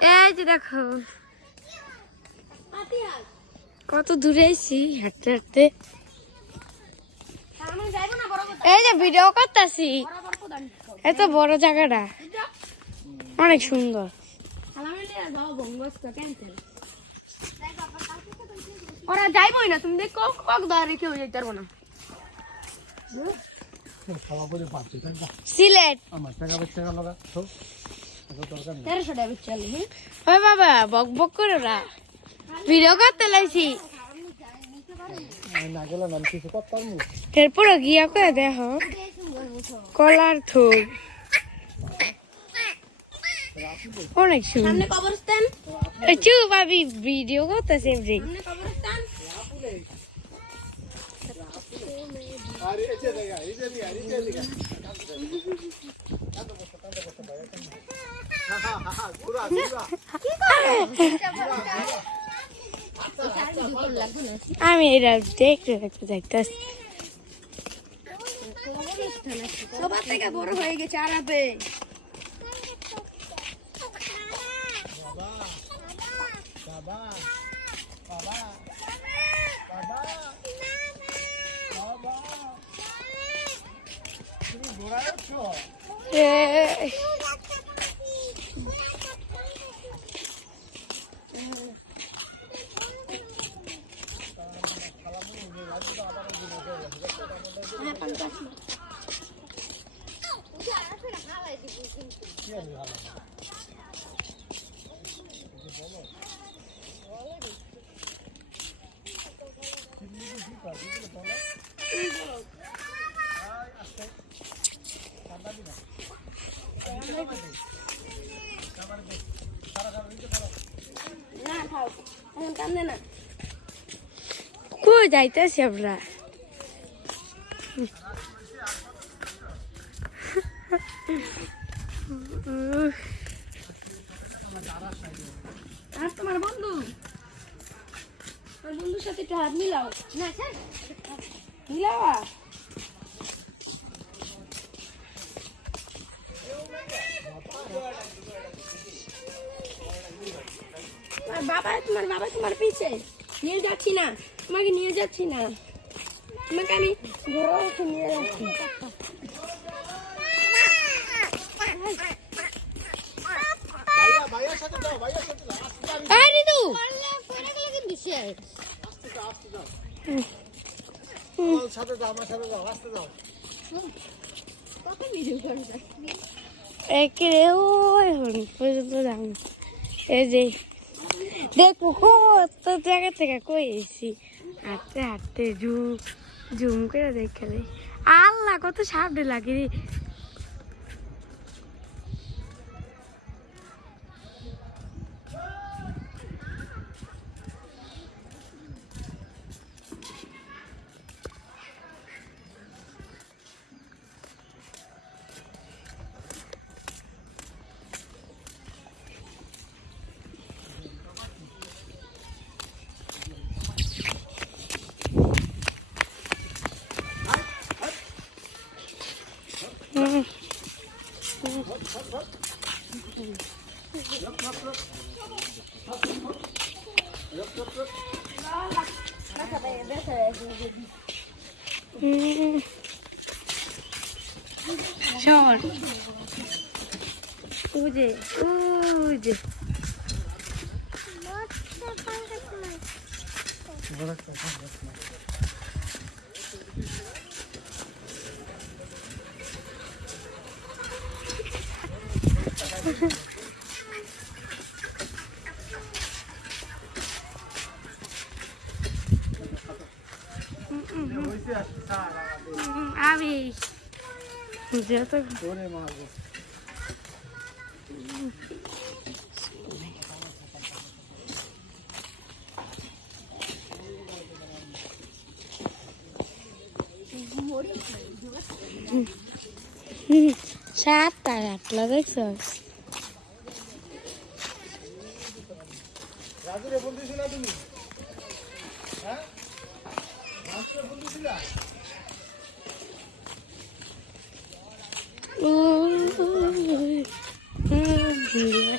এই যে দেখো। কত দূরে এসছি হাঁটতে হাঁটতে। এই যে ভিডিও করতেছি। এত বড় জায়গাটা। অনেক সুন্দর। ওরা যাইবই না তুমি দেখো কক দাঁড়িয়ে কেউ যেতে পারব না। তাই না? সিলেট। আমার টাকা টাকা লগা হ্যাঁ? ওই বাবা বক বক করো না। ভিডিও করতে লাইছি গিয়া করে দেখো কলার থুর অনেক সুন্দর। চু ভাবি ভিডিও করতেছে এমনি। আরে এই যে দেখা এই যে দেখা এই যে দেখা ঘুরা ঘুরা আমি এটা দেখতে দেখতে দেখতেছি। সবার থেকে বড় হয়ে গেছে আরাপে। বাবা বাবা বাবা বাবা তুমি ঘোরা যাচ্ছ না খাও এখন কান্দে না কই যাইতেছি আমরা? আর তোমার বন্ধু? আমার বন্ধুর সাথে একটু হাত মিলাও। না স্যার। মিলাওয়া তোমার বাবা তোমার বাবা তোমার পিছে। নিয়ে যাচ্ছি না। তোমাকে নিয়ে যাচ্ছি না। তোমাকে আমি ঘরে নিয়ে যাচ্ছি। সাথে যাও ভাইয়ার সাথে যাও আসতে যাও। রিতু আসতে হন পর্যন্ত যাম এই যে, দেখো কত জায়গা থেকে কই এসি হাঁটতে হাঁটতে, ঝুম ঝুম করে দেখে আল্লাহ, কত সামনে লাগে শোন। উজে উজে হইছে আসতে স্যার আমি যত ওরে মাগো সাতটা আটলা দেখছ? রাজুরে বন্ধু ছিল তুমি হ্যাঁ রাজুরে বন্ধু ছিল উম, উম, উম,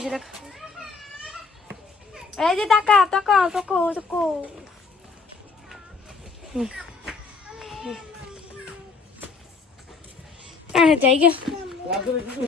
এই যে দেখ। এই যে তাকা তাকা তাকো তাকো। আরে যাই গে।